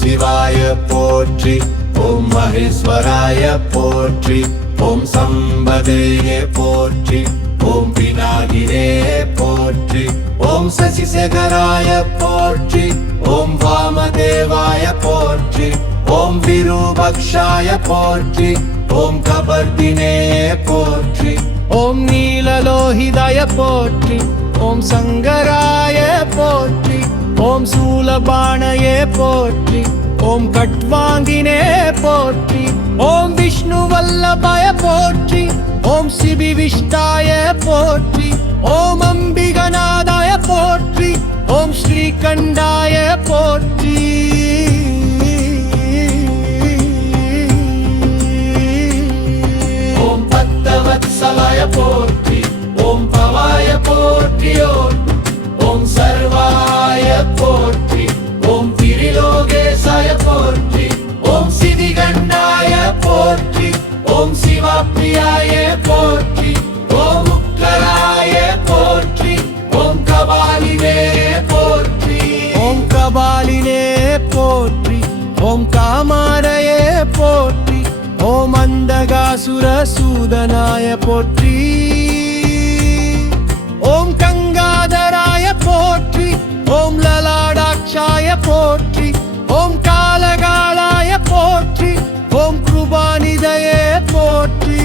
சிவாய போற்றி, ஓம் மகேஸ்வராய போற்றி, ஓம் சம்பதேயே போற்றி, ஓம் விநாயகரே போற்றி, ஓம் சசிசேகராய போற்றி, ஓம் வாமதேவாய போற்றி, ஓம் விருபக்ஷாய போற்றி, ஓம் கபர்தினே போற்றி, ஓம் நீலலோஹிதாய போற்றி, ஓம் சங்கராய போற்றி, ஓம் சூலபாணயே போற்றி, ஓம் கட்வாங்கினே போற்றி, ஓம் விஷ்ணு வல்லபாய போற்றி, ஓம் சிபிவிஷ்டாய போற்றி, ஓம் அம்பிகநாதாய போற்றி, ஓம் ஸ்ரீகண்டாய போற்றி. ஓம் பக்தவத்சலாய போற்றி, ஓம் பவாய போற்றியோ, ஓம் சர்வாய போற்றி, ஓம் திரிலோகேசாய போற்றி, ஓம் சிதிகண்டாய போற்றி, ஓம் சிவப்பிரியாய போற்றி, ஓம் உக்கராய போற்றி, ஓம் கபாலினே போற்றி, ஓம் கபாலினே போற்றி, ஓம் காமாரயே போற்றி, ஓம் அந்தகாசுர சூதனாய போற்றி, ஓம் கங்காதராய போற்றி, ஓம் லலாடாட்சாய போற்றி, ஓம் காலகாலாய போற்றி, ஓம் கிருபாநிதயே போற்றி.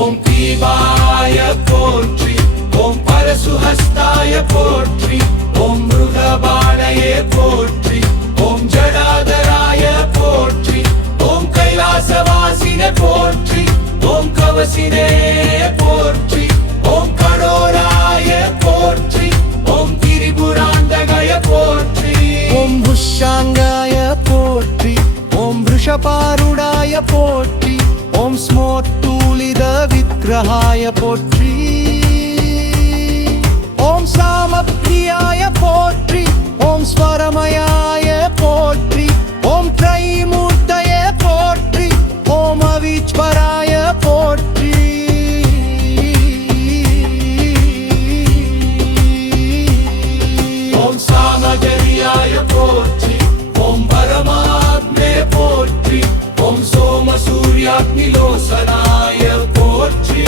ஓம் தீபாய போற்றி, ஓம் பரசுஹஸ்தாய போற்றி, ஓம் மிருகபாணயே போற்றி, ஓம் ஜடாதராய போற்றி, ஓம் கைலாசவாசினே போற்றி, ஓம் கவசினே போற்றி, ஓம் கடோராய போற்றி, ஓம் திரிபுராந்தகய போற்றி, ஓம் புஷாங்காய போற்றி, ஓம் விஷபாருடாய போற்றி, ஓம் ஸ்மோத்தூலித விக்கிரகாய போற்றி, ஓம் சாமப்ரியாய போற்றி, ஓம் ஸ்வரமயாய போற்றி, ஓம் த்ரைமூர்த்தய போற்றி, ஓம் அவீஸ்வராய போற்றி. ஓம் சாமகரியாய போற்றி, ஓம் பரமாத்மே போற்றி, ஓம் சோம சூர்யாக்னிலோசனாய போற்றி,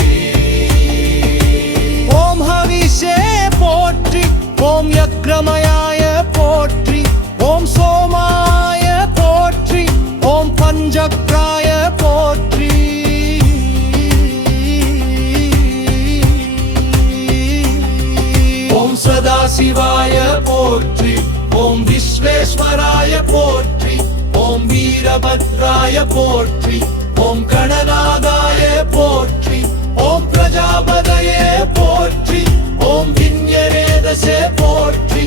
ஓம் ஹவிஷே போற்றி, ஓம் யக்ரமயாய போற்றி, ஓம் சோமாய போற்றி, ஓம் பஞ்சக்ராய போற்றி. ஓம் சதாசிவாய போற்றி, ஓம் விஸ்வேஸ்வராய போற்றி, ஓம் வீரபத்ராய போற்றி, ஓம் கணநாதாய போற்றி, ஓம் பிரஜாபதயே போற்றி, ஓம் விஞ்ஞரேதசே போற்றி,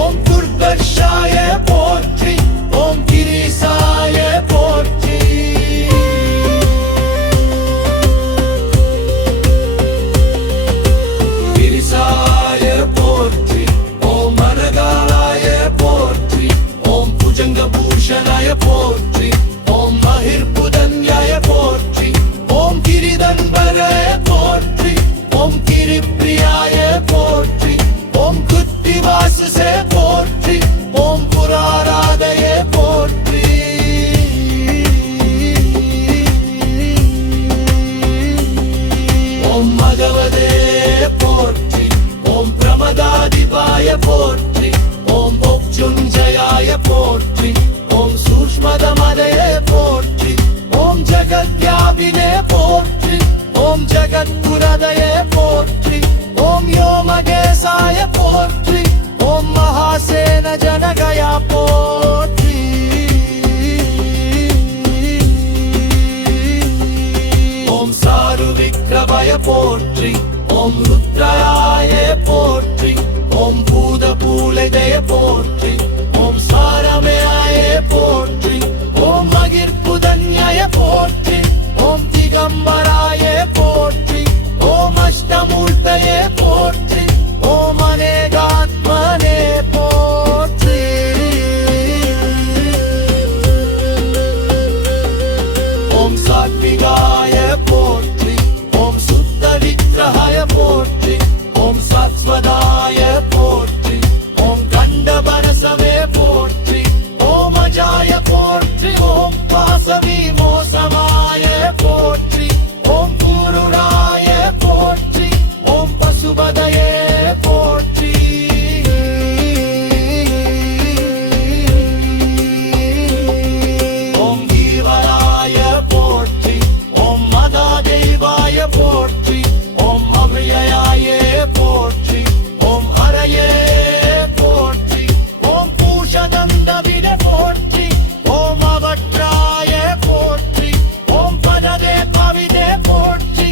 ஓம் துர்தர்ஷாய போற்றி, ஓம் கிரீசாய போற்றி. கிரிசாய போற்றி, ஓம் மனகாலாய போற்றி, ஓம் புஜங்கபூஷணாய போற்றி, ஓம் மகிர்புதன்யாய போற்றி, ஓம் கிரிதன்பராய போற்றி, ஓம் கிரிப்ரியாய போற்றி, ஓம் குத்திவாசசே போற்றி, ஓம் புராராதய போற்றி. ஓம் மகவதே போற்றி, ஓம் பிரமதாதிபாய போற்றி, ஓம் மோக்ஷுஞ்சயாய போற்றி, ஓம் சூக்ஷ்மதமதய போற்றி, ஓம் ஜகத்யாபினே போற்றி, ஓம் ஜகத்குரதய போற்றி, ஓம் யோமகேசாய போற்றி, ஓம் மகாசேன ஜனகயா போற்றி. ஓம் சாரு விக்ரமய போற்றி, ஓம் ருத்ராய போற்றி, ஓம் பூத பூலதய போற்றி, ஓம் சாரமயாய போற்றி, ஓம் மகிர்புத சுதன்யாய போற்றி ஓம் திகம்பராய போற்றி ஓம் அஷ்டமூர்த்தய போற்றி ஓம் அநேகாத்மனே போற்றி ஓம் சாத்விகாய போற்றி ஓம் சுத்த விக்கிரகாய போற்றி ஓம் சத்வதாய போற்றி ஓம் கண்டபரசவே போற்றி ஓம் அஜாய போற்றி ஓம் வாசவி மோசமாய போற்றி ஓம் பூருடாய போற்றி ஓம் பசுபதயே போற்றி ஓம் கீவராய போற்றி ஓம் மகாதேவாய போற்றி ஓம் அவ்யயாய போற்றி ஓம் ஹரயே போற்றி ஓம் பூஷதந்தவிட போற்றி ஓம் அவற்றாய போற்றி ஓம் பததே பவிதே போற்றி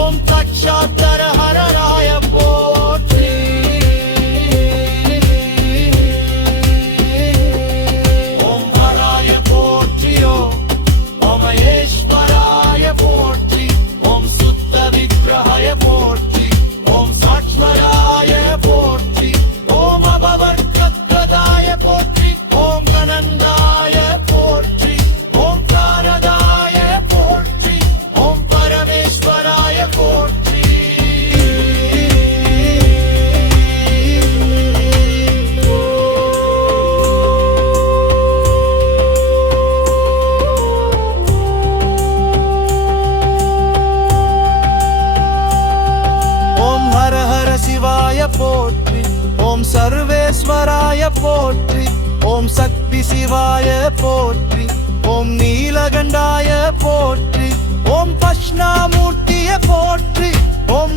ஓம் தக்ஷாத்தர ஹரராய போற்றி ஓம் ஹராய போற்றியோ ஓமேஸ்வராய போற்றி ஓம் சுத்த விக்கிரகாய போற்றி ஓம் சாட்ஸ்வராய போற்றி ஓம் அபவர்க்கதாய போற்றி ஓம் கனந்தாய போற்றி ஓம் காரதாய போற்றி ஓம் பரமேஸ்வராய போற்றி ஓம் ஹர ஹர சிவாய போற்றி ஓம் சர்வேஸ்வராய போற்றி ஓம் சக்தி சிவாய போற்றி ஓம் நீலகண்டாய போற்றி ஓம் பஷ்ணாமூர்த்திய போற்றி ஓம்